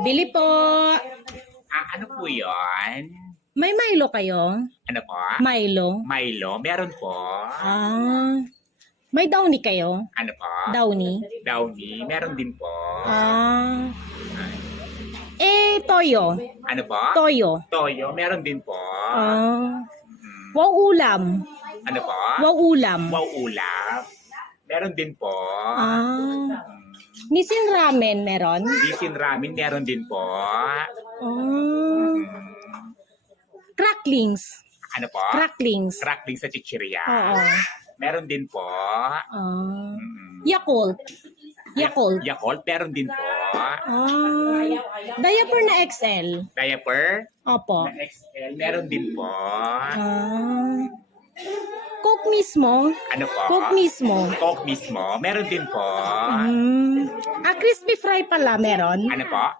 Pabili po. Ano po yun? May Milo kayo? Ano po? Milo? Milo? Meron po. May Downy kayo? Ano po? Downy? Downy? Meron din po. Toyo? Ano po? Toyo? Toyo? Meron din po. Wow ulam? Ano po? Wow ulam? Wow ulam? Meron din po. Nissin ramen meron? Nissin ramen? Meron din po. Cracklings? Ano po? Cracklings? Crackling sa chichirya? Oo. Meron din po. Yakult? Yakult? Yakult? Meron din po. Diaper na XL? Diaper? Opo. Na XL? Meron din po. Coke mismo? Ano po? Coke mismo? Coke mismo? Meron din po. Crispy fry pala meron? Ano po?